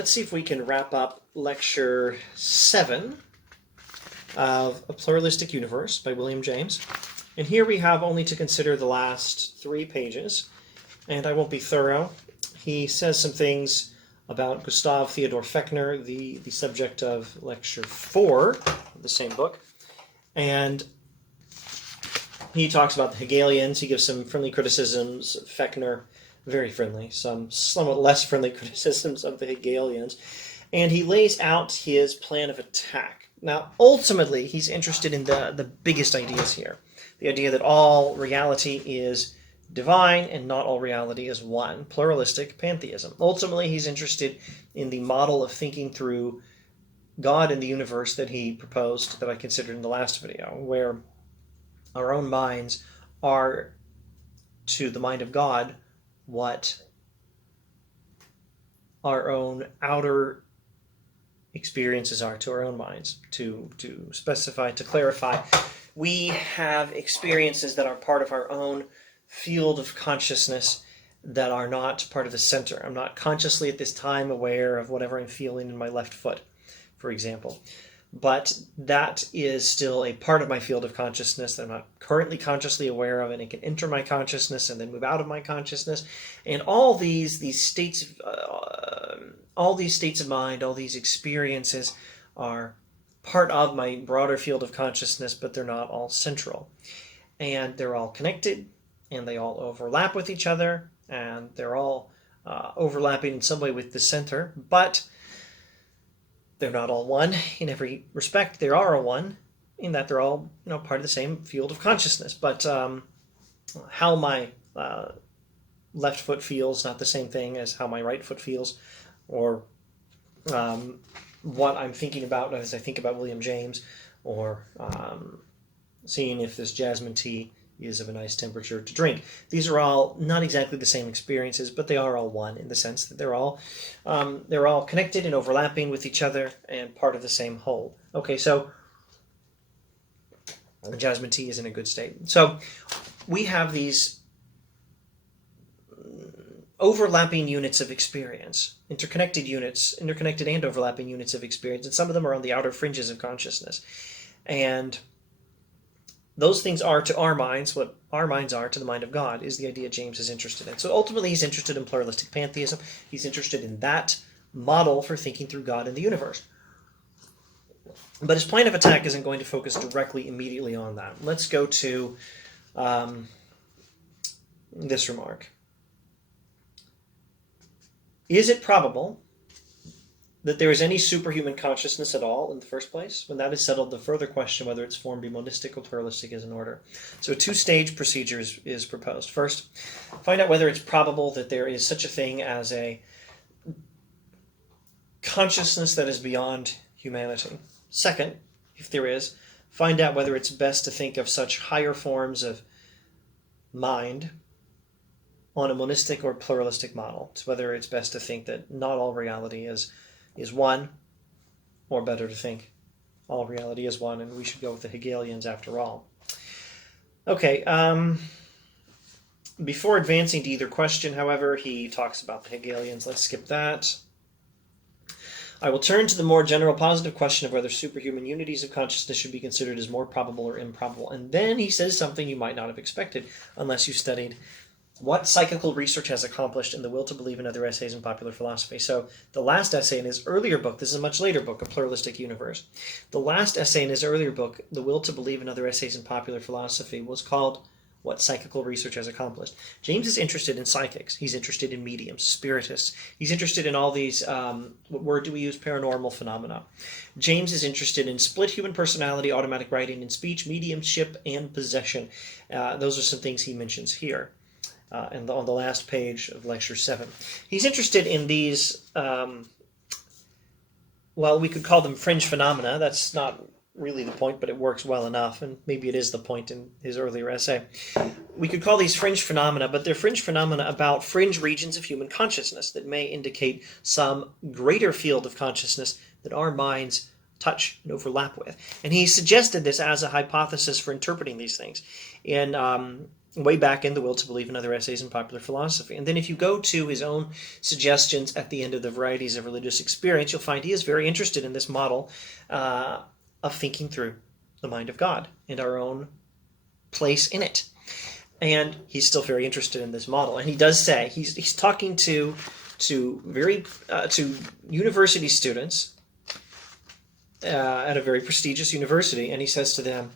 let's see if we can wrap up Lecture 7 of A Pluralistic Universe by William James. And here we have only to consider the last 3 pages, and I won't be thorough. He says some things about Gustav Theodor Fechner, the subject of Lecture 4 of the same book. And he talks about the Hegelians. He gives some friendly criticisms of Fechner, very friendly, some somewhat less friendly criticisms of the Hegelians. And he lays out his plan of attack. Now, ultimately, he's interested in the biggest ideas here. The idea that all reality is divine and not all reality is one. Pluralistic pantheism. Ultimately, he's interested in the model of thinking through God and the universe that he proposed, that I considered in the last video, where our own minds are, to the mind of God, what our own outer experiences are to our own minds. To specify, to clarify, we have experiences that are part of our own field of consciousness that are not part of the center. I'm not consciously at this time aware of whatever I'm feeling in my left foot, for example. But that is still a part of my field of consciousness that I'm not currently consciously aware of, and it can enter my consciousness and then move out of my consciousness. And all these states of mind, all these experiences are part of my broader field of consciousness, but they're not all central. And they're all connected, and they all overlap with each other, and they're all overlapping in some way with the center, but they're not all one in every respect. They are a one in that they're all part of the same field of consciousness, but how my left foot feels not the same thing as how my right foot feels, or what I'm thinking about as I think about William James, or seeing if this jasmine tea is of a nice temperature to drink. These are all not exactly the same experiences, but they are all one in the sense that they're all connected and overlapping with each other and part of the same whole. Okay, so the jasmine tea is in a good state. So we have these overlapping units of experience, interconnected and overlapping units of experience, and some of them are on the outer fringes of consciousness. And those things are to our minds what our minds are to the mind of God, is the idea James is interested in. So ultimately he's interested in pluralistic pantheism. He's interested in that model for thinking through God and the universe. But his plan of attack isn't going to focus directly immediately on that. Let's go to this remark. Is it probable that there is any superhuman consciousness at all in the first place? When that is settled, the further question whether its form be monistic or pluralistic is in order. So a 2-stage procedure is proposed. First, find out whether it's probable that there is such a thing as a consciousness that is beyond humanity. Second, if there is, find out whether it's best to think of such higher forms of mind on a monistic or pluralistic model. So whether it's best to think that not all reality is one, or better to think all reality is one, and we should go with the Hegelians after all. Okay, before advancing to either question, however, he talks about the Hegelians. Let's skip that. I will turn to the more general positive question of whether superhuman unities of consciousness should be considered as more probable or improbable. And then he says something you might not have expected unless you studied what psychical research has accomplished in The Will to Believe in Other Essays in Popular Philosophy. So the last essay in his earlier book, this is a much later book, A Pluralistic Universe. The last essay in his earlier book, The Will to Believe in Other Essays in Popular Philosophy, was called What Psychical Research Has Accomplished. James is interested in psychics. He's interested in mediums, spiritists. He's interested in all these, what word do we use, paranormal phenomena. James is interested in split human personality, automatic writing and speech, mediumship, and possession. Those are some things he mentions here. And on the last page of Lecture 7. He's interested in these, we could call them fringe phenomena. That's not really the point, but it works well enough, and maybe it is the point in his earlier essay. We could call these fringe phenomena, but they're fringe phenomena about fringe regions of human consciousness that may indicate some greater field of consciousness that our minds touch and overlap with. And he suggested this as a hypothesis for interpreting these things in way back in The Will to Believe and Other Essays in Popular Philosophy. And then if you go to his own suggestions at the end of the Varieties of Religious Experience, you'll find he is very interested in this model of thinking through the mind of God and our own place in it. And he's still very interested in this model. And he does say, he's talking to university students at a very prestigious university, and he says to them,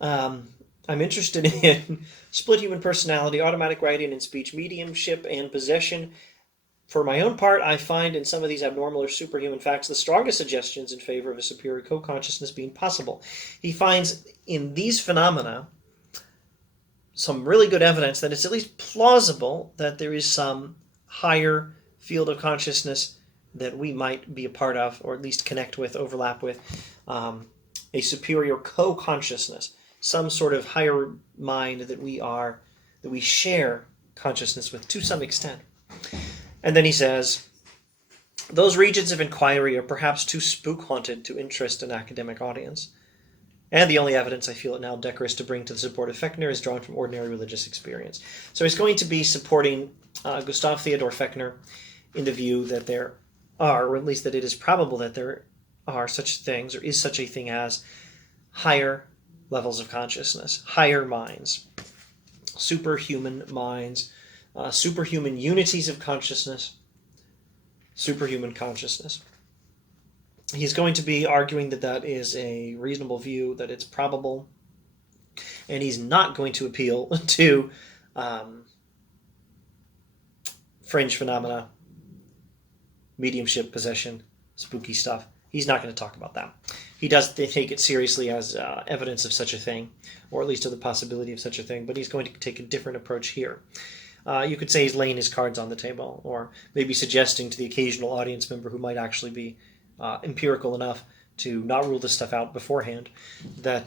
I'm interested in split human personality, automatic writing and speech, mediumship, and possession. For my own part, I find in some of these abnormal or superhuman facts the strongest suggestions in favor of a superior co-consciousness being possible. He finds in these phenomena some really good evidence that it's at least plausible that there is some higher field of consciousness that we might be a part of, or at least connect with, overlap with, a superior co-consciousness, some sort of higher mind that we share consciousness with to some extent. And then he says, those regions of inquiry are perhaps too spook-haunted to interest an academic audience. And the only evidence I feel it now decorous to bring to the support of Fechner is drawn from ordinary religious experience. So he's going to be supporting Gustav Theodor Fechner in the view that there are, or at least that it is probable that there are such things, or is such a thing as higher levels of consciousness, higher minds, superhuman minds, superhuman unities of consciousness, superhuman consciousness. He's going to be arguing that that is a reasonable view, that it's probable, and he's not going to appeal to fringe phenomena, mediumship, possession, spooky stuff. He's not going to talk about that. He does take it seriously as evidence of such a thing, or at least of the possibility of such a thing, but he's going to take a different approach here. You could say he's laying his cards on the table, or maybe suggesting to the occasional audience member who might actually be empirical enough to not rule this stuff out beforehand, that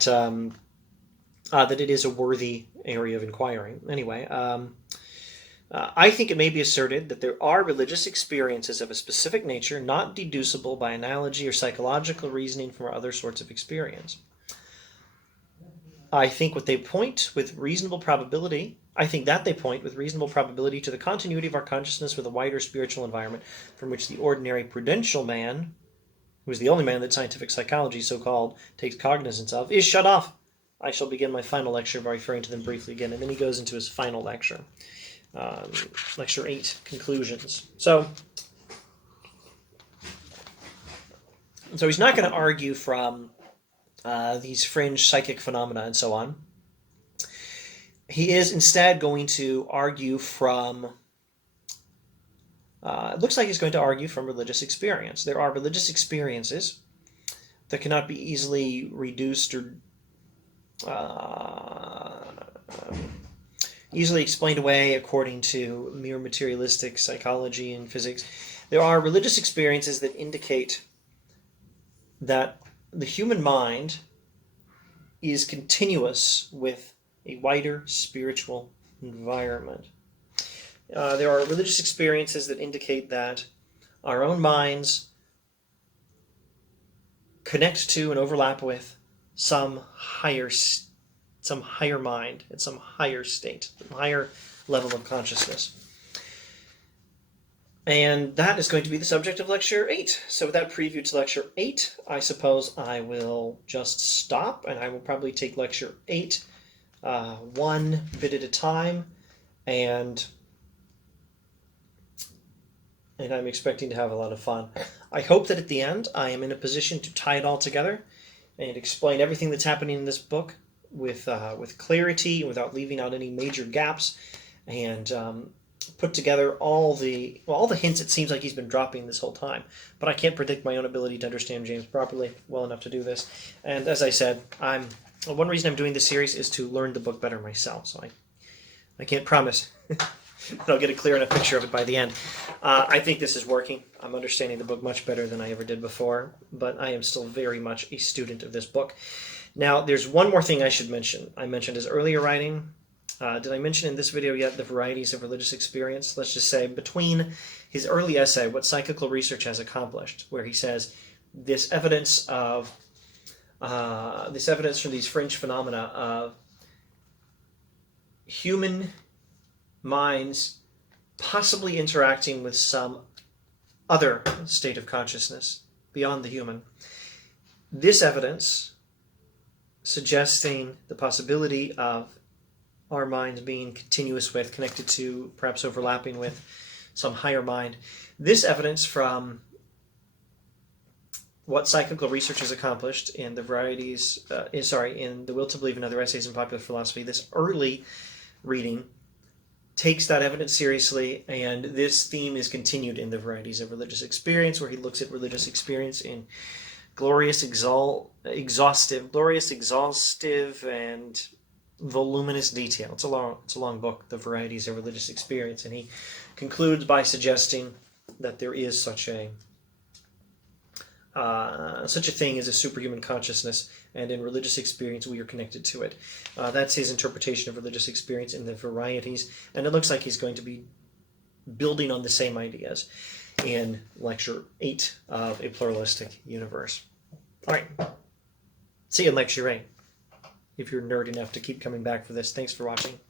that it is a worthy area of inquiry. Anyway, I think it may be asserted that there are religious experiences of a specific nature not deducible by analogy or psychological reasoning from other sorts of experience. I think that they point with reasonable probability to the continuity of our consciousness with a wider spiritual environment from which the ordinary prudential man, who is the only man that scientific psychology, so-called, takes cognizance of, is shut off. I shall begin my final lecture by referring to them briefly again, and then he goes into his final lecture. Lecture 8, Conclusions. So he's not going to argue from these fringe psychic phenomena and so on. He is instead going to argue from, it looks like he's going to argue from religious experience. There are religious experiences that cannot be easily reduced or easily explained away according to mere materialistic psychology and physics. There are religious experiences that indicate that the human mind is continuous with a wider spiritual environment. There are religious experiences that indicate that our own minds connect to and overlap with some higher mind at some higher state, some higher level of consciousness. And that is going to be the subject of Lecture 8. So with that preview to Lecture 8, I suppose I will just stop, and I will probably take Lecture 8 one bit at a time, and I'm expecting to have a lot of fun. I hope that at the end I am in a position to tie it all together and explain everything that's happening in this book with clarity and without leaving out any major gaps, and put together all the hints it seems like he's been dropping this whole time. But I can't predict my own ability to understand James properly well enough to do this. And as I said, one reason I'm doing this series is to learn the book better myself. So I can't promise that I'll get a clear enough picture of it by the end. I think this is working. I'm understanding the book much better than I ever did before, but I am still very much a student of this book. Now, there's one more thing I should mention. I mentioned his earlier writing. Did I mention in this video yet the varieties of religious experience? Let's just say between his early essay, What Psychical Research Has Accomplished, where he says, this evidence of this evidence from these fringe phenomena of human minds possibly interacting with some other state of consciousness beyond the human. This evidence suggesting the possibility of our minds being continuous with, connected to, perhaps overlapping with some higher mind. This evidence from what psychical research has accomplished in the varieties, in The Will to Believe and Other Essays in Popular Philosophy, this early reading takes that evidence seriously, and this theme is continued in the Varieties of Religious Experience, where he looks at religious experience in glorious, exhaustive, and voluminous detail. It's a long book, The Varieties of Religious Experience, and he concludes by suggesting that there is such a thing as a superhuman consciousness, and in religious experience we are connected to it. That's his interpretation of religious experience in the Varieties, and it looks like he's going to be building on the same ideas in Lecture 8 of A Pluralistic Universe. All right, see you in Lecture 8. If you're nerd enough to keep coming back for this. Thanks for watching.